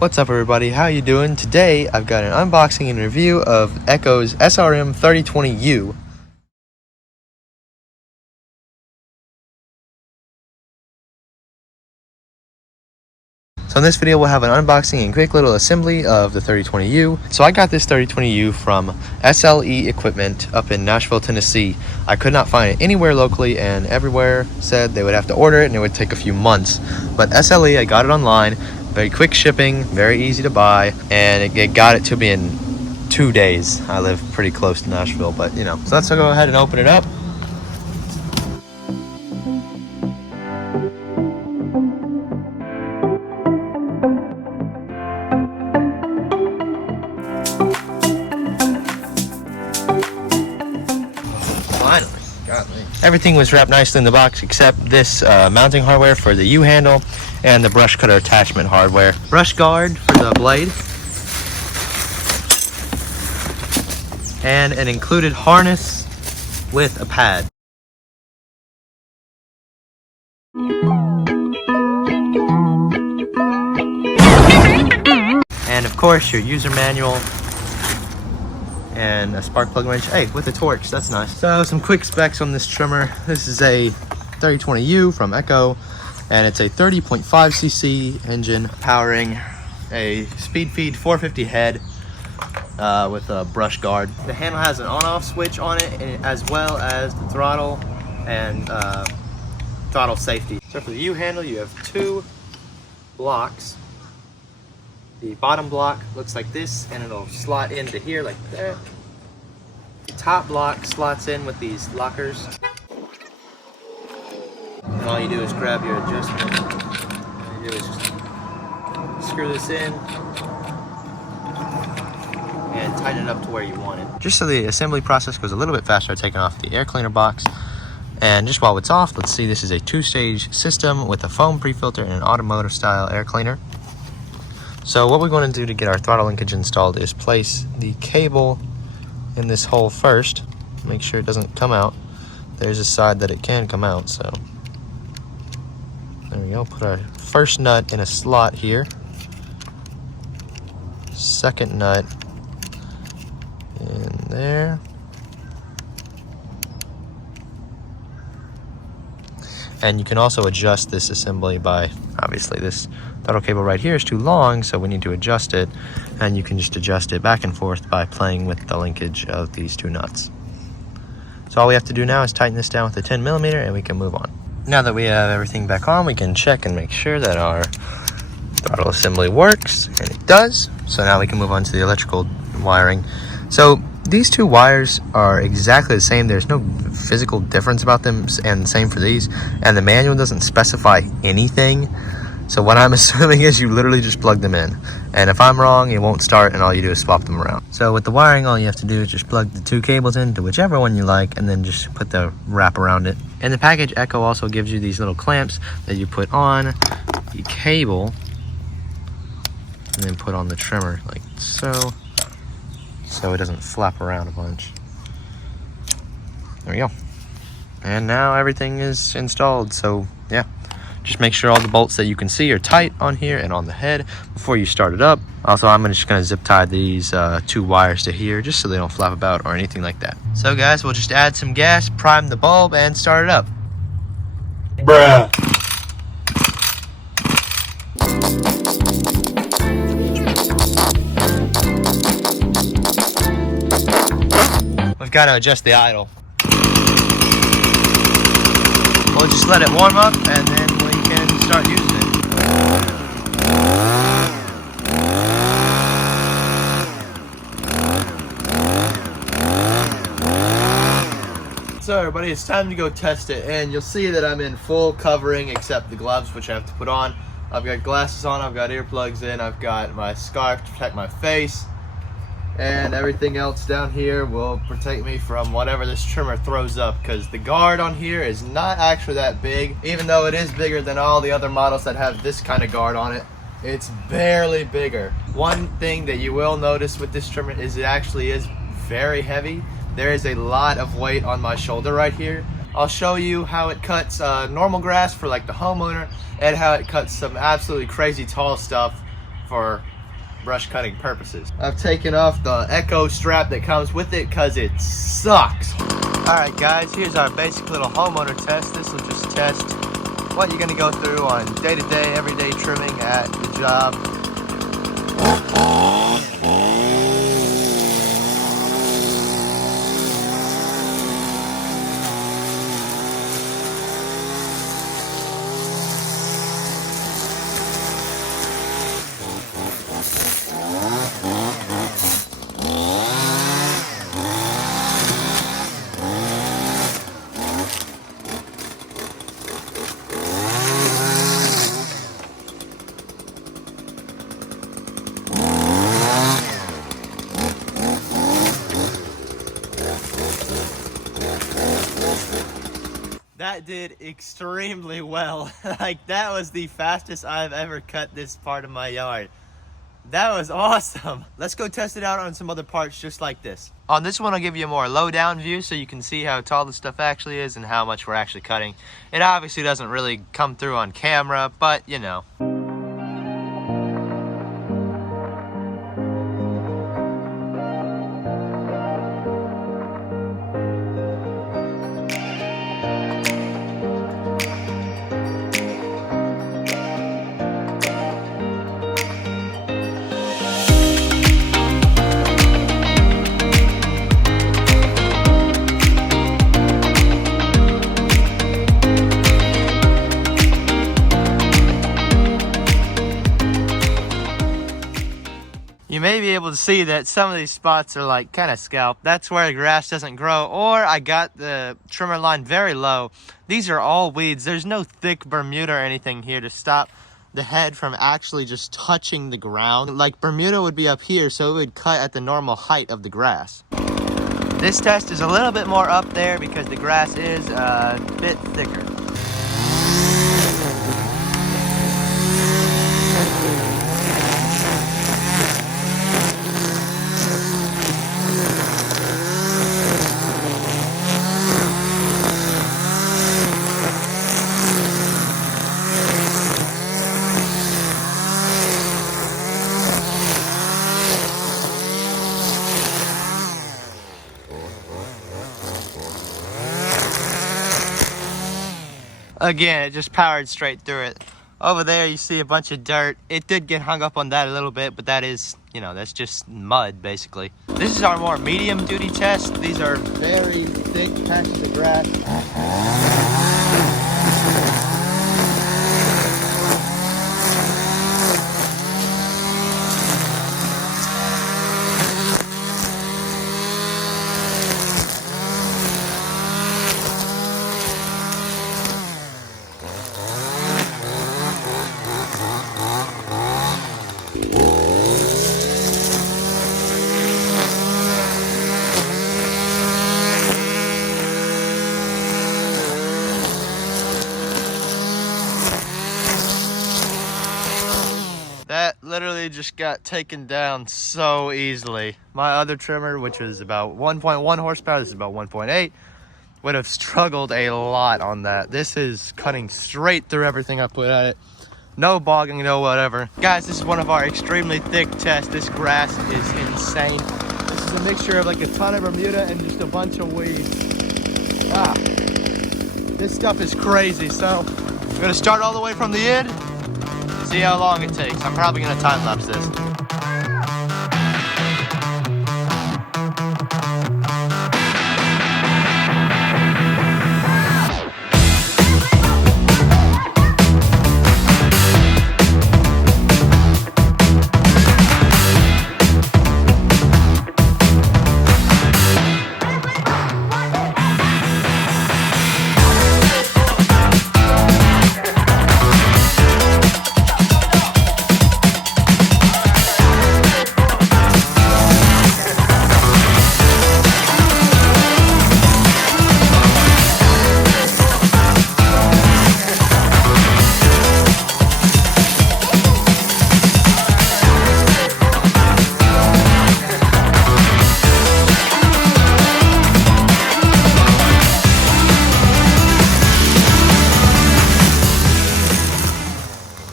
What's up everybody, how you doing? Today I've got an unboxing and review of Echo's SRM-3020U. So in this video we'll have an unboxing and quick little assembly of the 3020U. So I got this 3020U from SLE Equipment up in Nashville, Tennessee. I could not find it anywhere locally, and everywhere said they would have to order it and it would take a few months. But SLE, I got it online. Very quick shipping, very easy to buy, and it got it to me in 2 days. I live pretty close to Nashville, but you know. So let's go ahead and open it up. Finally. Everything was wrapped nicely in the box except this mounting hardware for the U handle and the brush cutter attachment hardware. Brush guard for the blade. And an included harness with a pad. And of course your user manual. And a spark plug wrench. Hey, with the Torx, that's nice. So some quick specs on this trimmer. This is a 3020U from Echo, and it's a 30.5cc engine powering a speed feed 450 head with a brush guard. The handle has an on-off switch on it, and as well as the throttle and throttle safety. So for the U handle, you have two blocks. The bottom block looks like this, and it'll slot into here like that. The top block slots in with these lockers. And all you do is grab your adjustment. All you do is just screw this in and tighten it up to where you want it. Just so the assembly process goes a little bit faster, I've taken off the air cleaner box. And just while it's off, let's see, this is a two-stage system with a foam pre-filter and an automotive style air cleaner. So what we're going to do to get our throttle linkage installed is place the cable in this hole first. Make sure it doesn't come out. There's a side that it can come out, so there we go. Put our first nut in a slot here. Second nut in there. And you can also adjust this assembly by, obviously this throttle cable right here is too long, so we need to adjust it, and you can just adjust it back and forth by playing with the linkage of these two nuts. So all we have to do now is tighten this down with a 10mm and we can move on. Now that we have everything back on, we can check and make sure that our throttle assembly works, and it does. So now we can move on to the electrical wiring. So these two wires are exactly the same. There's no physical difference about them, and same for these. And the manual doesn't specify anything. So what I'm assuming is you literally just plug them in. And if I'm wrong, it won't start, and all you do is swap them around. So with the wiring, all you have to do is just plug the two cables into whichever one you like, and then just put the wrap around it. In the package, Echo also gives you these little clamps that you put on the cable and then put on the trimmer like so. So it doesn't flap around a bunch. There we go. And now everything is installed. So yeah, just make sure all the bolts that you can see are tight on here and on the head before you start it up. Also, I'm just gonna zip tie these two wires to here just so they don't flap about or anything like that. So guys, we'll just add some gas, prime the bulb, and start it up. Bruh. We've got to adjust the idle. We'll just let it warm up and then we can start using it. So everybody, it's time to go test it, and you'll see that I'm in full covering except the gloves, which I have to put on. I've got glasses on, I've got earplugs in, I've got my scarf to protect my face, and everything else down here will protect me from whatever this trimmer throws up, because the guard on here is not actually that big. Even though it is bigger than all the other models that have this kind of guard on it, it's barely bigger. One thing that you will notice with this trimmer is it actually is very heavy. There is a lot of weight on my shoulder right here. I'll show you how it cuts normal grass for like the homeowner, and how it cuts some absolutely crazy tall stuff for brush cutting purposes. I've taken off the Echo strap that comes with it because it sucks. Alright guys, here's our basic little homeowner test. This will just test what you're going to go through on day-to-day, everyday trimming at the job. That did extremely well. Like, that was the fastest I've ever cut this part of my yard. That was awesome. Let's go test it out on some other parts just like this. On this one, I'll give you a more low-down view so you can see how tall the stuff actually is and how much we're actually cutting. It obviously doesn't really come through on camera, but you know. You may be able to see that some of these spots are like kind of scalped. That's where the grass doesn't grow, or I got the trimmer line very low. These are all weeds. There's no thick Bermuda or anything here to stop the head from actually just touching the ground. Like Bermuda would be up here, so it would cut at the normal height of the grass. This test is a little bit more up there because the grass is a bit thicker. Again, it just powered straight through it. Over there you see a bunch of dirt. It did get hung up on that a little bit, but that is, you know, that's just mud basically. This is our more medium duty test. These are very thick patches of grass. That literally just got taken down so easily. My other trimmer, which was about 1.1 horsepower, this is about 1.8, would have struggled a lot on that. This is cutting straight through everything I put at it. No bogging, no whatever. Guys, this is one of our extremely thick tests. This grass is insane. This is a mixture of like a ton of Bermuda and just a bunch of weeds. This stuff is crazy. So we're gonna start all the way from the end. See how long it takes. I'm probably gonna time lapse this.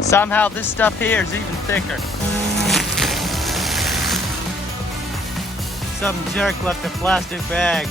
Somehow this stuff here is even thicker. Some jerk left a plastic bag.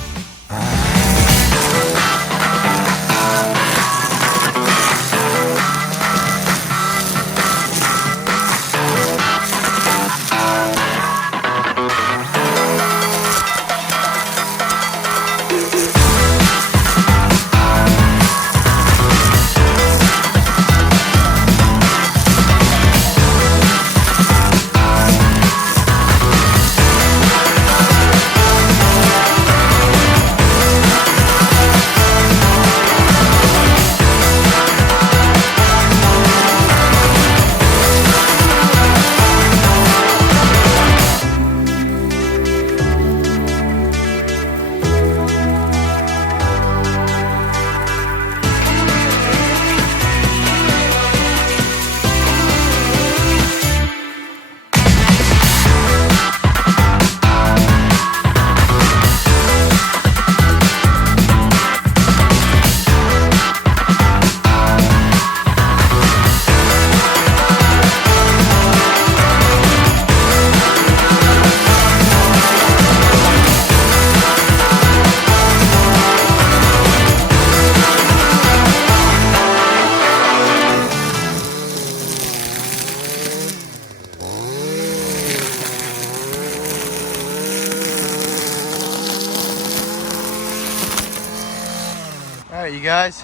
Alright, you guys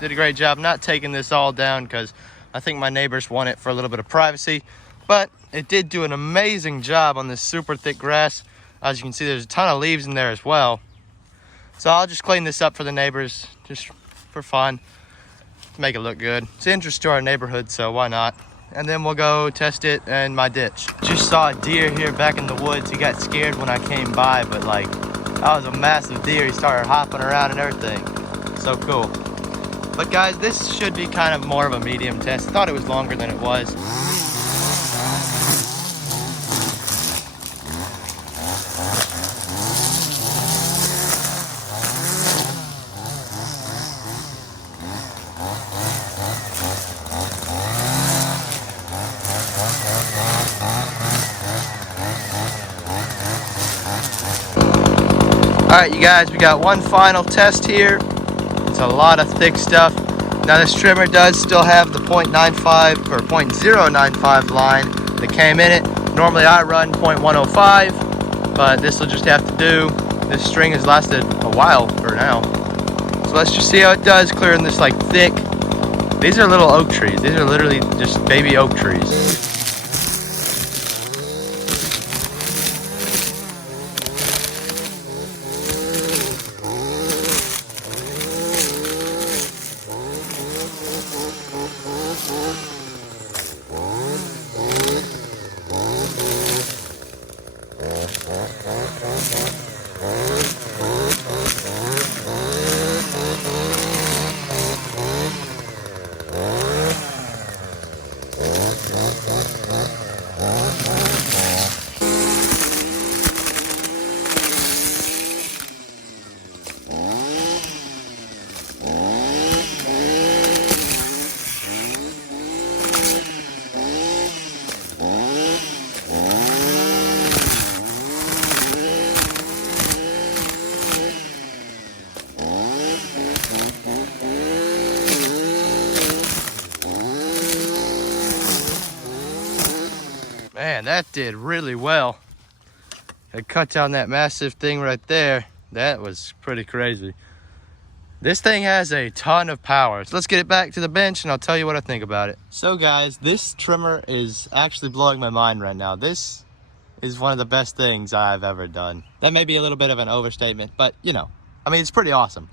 did a great job. I'm not taking this all down because I think my neighbors want it for a little bit of privacy, but it did do an amazing job on this super thick grass. As you can see, there's a ton of leaves in there as well. So I'll just clean this up for the neighbors, just for fun, to make it look good. It's an interest to our neighborhood, so why not? And then we'll go test it in my ditch. Just saw a deer here back in the woods. He got scared when I came by, but like, that was a massive deer. He started hopping around and everything. So cool. But guys, this should be kind of more of a medium test. I thought it was longer than it was. Alright, you guys, we got one final test here. It's a lot of thick stuff. Now this trimmer does still have the 0.95 or 0.095 line that came in it. Normally I run 0.105, but this will just have to do. This string has lasted a while for now. So let's just see how it does clearing this like thick. These are little oak trees. These are literally just baby oak trees. Man, that did really well. It cut down that massive thing right there. That was pretty crazy. This thing has a ton of power. So let's get it back to the bench and I'll tell you what I think about it. So guys, this trimmer is actually blowing my mind right now. This is one of the best things I've ever done. That may be a little bit of an overstatement, but you know, I mean, it's pretty awesome.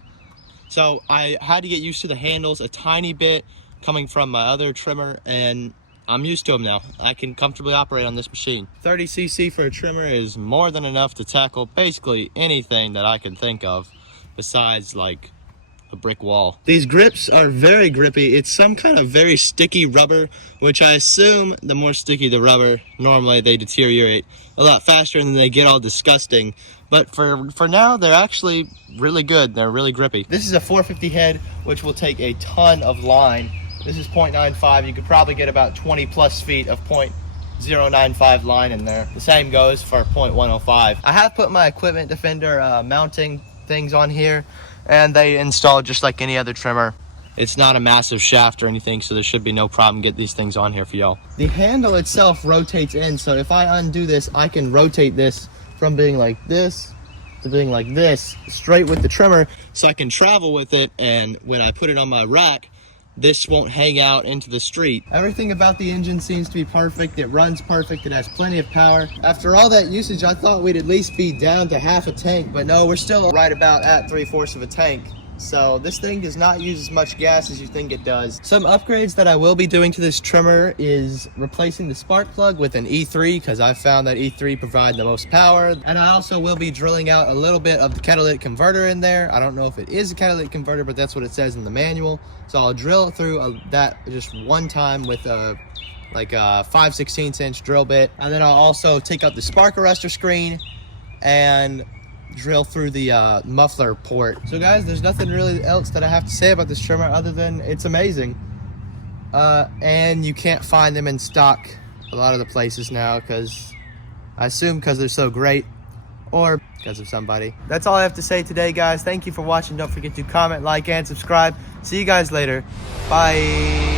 So I had to get used to the handles a tiny bit coming from my other trimmer, and I'm used to them now. I can comfortably operate on this machine. 30cc for a trimmer is more than enough to tackle basically anything that I can think of besides like a brick wall. These grips are very grippy. It's some kind of very sticky rubber, which I assume the more sticky the rubber, normally they deteriorate a lot faster and then they get all disgusting. But for now, they're actually really good. They're really grippy. This is a 450 head, which will take a ton of line. This is 0.95. You could probably get about 20 plus feet of .095 line in there. The same goes for .105. I have put my Equipment Defender mounting things on here, and they install just like any other trimmer. It's not a massive shaft or anything, so there should be no problem getting these things on here for y'all. The handle itself rotates in, so if I undo this, I can rotate this from being like this to being like this, straight with the trimmer, so I can travel with it, and when I put it on my rack, this won't hang out into the street. Everything about the engine seems to be perfect. It runs perfect. It has plenty of power. After all that usage, I thought we'd at least be down to half a tank, but no, we're still right about at 3/4 of a tank. So this thing does not use as much gas as you think it does. Some upgrades that I will be doing to this trimmer is replacing the spark plug with an E3, because I found that E3 provide the most power. And I also will be drilling out a little bit of the catalytic converter in there. I don't know if it is a catalytic converter, but that's what it says in the manual. So I'll drill through that just one time with a 5/16 inch drill bit. And then I'll also take out the spark arrestor screen and drill through the muffler port. So guys, there's nothing really else that I have to say about this trimmer other than it's amazing. And you can't find them in stock a lot of the places now, because I assume because they're so great, or because of somebody. That's all I have to say today, guys. Thank you for watching. Don't forget to comment, like, and subscribe. See you guys later. Bye.